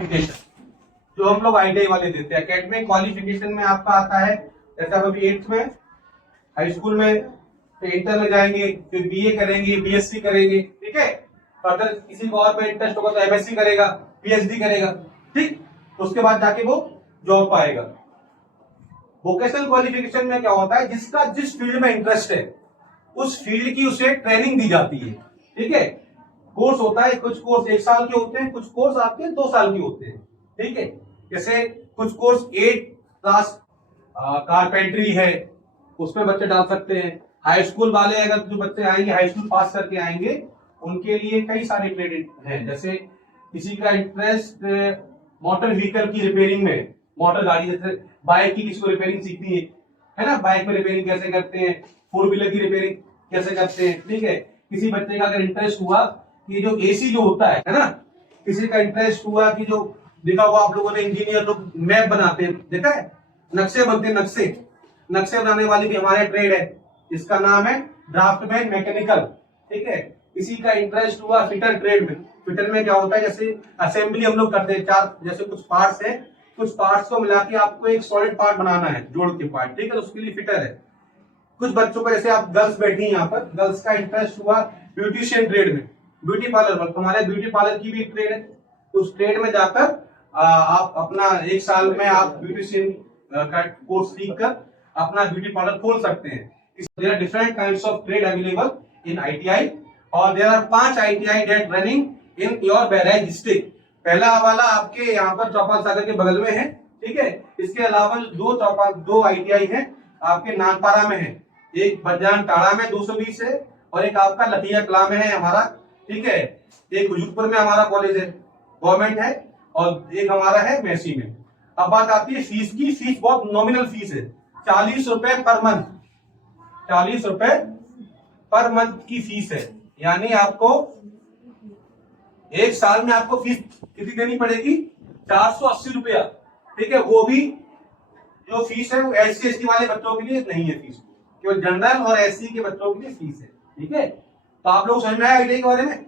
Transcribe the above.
Qualification जो हम लोग आईटीआई वाले देते हैं। एकेडमिक क्वालिफिकेशन में आपका आता है, जैसे आप अभी 8th में हाई स्कूल में, फिर इंटर में जाएंगे, फिर बीए करेंगे, बीएससी करेंगे, ठीक है। फर्दर किसी को और में इंटरेस्ट होगा तो एमएससी करेगा, पीएचडी करेगा, ठीक। उसके बाद जाके वो जॉब पाएगा। वोकेशनल क्वालिफिकेशन में क्या होता है, जिसका जिस फील्ड में इंटरेस्ट है उस फील्ड की उसे ट्रेनिंग दी जाती है, ठीक है। कोर्स होता है, कुछ कोर्स 1 साल के होते हैं, कुछ कोर्स आपके 2 साल के होते हैं, ठीक है। जैसे कुछ कोर्स 8 क्लास कारपेंट्री है, उसमें बच्चे डाल सकते हैं। हाई स्कूल वाले अगर जो बच्चे आएंगे, हाई स्कूल पास करके आएंगे, उनके लिए कई सारे क्रेडिट हैं। जैसे किसी का इंटरेस्ट मोटर व्हीकल की रिपेयरिंग में, मोटर गाड़ी, जैसे बाइक की किसी को रिपेयरिंग सीखनी है ना, बाइक में रिपेयरिंग कैसे करते हैं, 4 व्हीलर की रिपेयरिंग कैसे करते हैं, ठीक है। किसी बच्चे का अगर इंटरेस्ट हुआ कि जो एसी जो होता है ना, किसी का इंटरेस्ट हुआ कि जो देखा हुआ आप लोगों ने, इंजीनियर लोग मैप बनाते हैं, देखा है, नक्शे बनते हैं, नक्शे बनाने वाली भी हमारे ट्रेड है, इसका नाम है ड्राफ्टमैन मैकेनिकल, ठीक है। किसी का इंटरेस्ट हुआ फिटर ट्रेड में, फिटर में क्या होता है, जैसे असेंबली हम लोग करते हैं, 4 जैसे कुछ पार्ट्स है, कुछ पार्ट्स को मिला के आपको एक सॉलिड पार्ट बनाना है, जोड़ के पार्ट, ठीक है, तो उसके लिए फिटर है। कुछ बच्चों को, जैसे आप गर्ल्स बैठी हैं यहाँ पर, गर्ल्स का इंटरेस्ट हुआ ब्यूटिशियन ट्रेड में, ब्यूटी पार्लर, हमारे ब्यूटी पार्लर की भी ट्रेड है, उस ट्रेड में जाकर आप अपना 1 साल में आप ब्यूटिशियन का कोर्स सीख कर अपना ब्यूटी पार्लर खोल सकते हैं। There are different kinds of trade available in ITI, और there are 5 ITI that running in your Bahraich district. पहला वाला आपके यहाँ पर चौपाल सागर के बगल में है, ठीक है। इसके अलावा 2 आईटीआई है आपके नानपारा में है, एक बजान टाड़ा में 220 है, और एक आपका लठिया कला में है हमारा, ठीक है। एक हुजूरपुर में हमारा कॉलेज है, गवर्नमेंट है, और एक हमारा है मैसी में। अब बात आती है फीस की। फीस बहुत नॉमिनल फीस है, 40 रुपए पर मंथ, 40 रुपए पर मंथ की फीस है। यानी आपको 1 साल में आपको फीस कितनी देनी पड़ेगी, 480 रुपया, ठीक है। वो भी जो फीस है वो एससी एसटी वाले बच्चों के लिए नहीं है फीस, केवल जनरल और एससी के बच्चों के लिए फीस है, ठीक है। तो आप लोग समझ में आया आईटीआई के बारे में।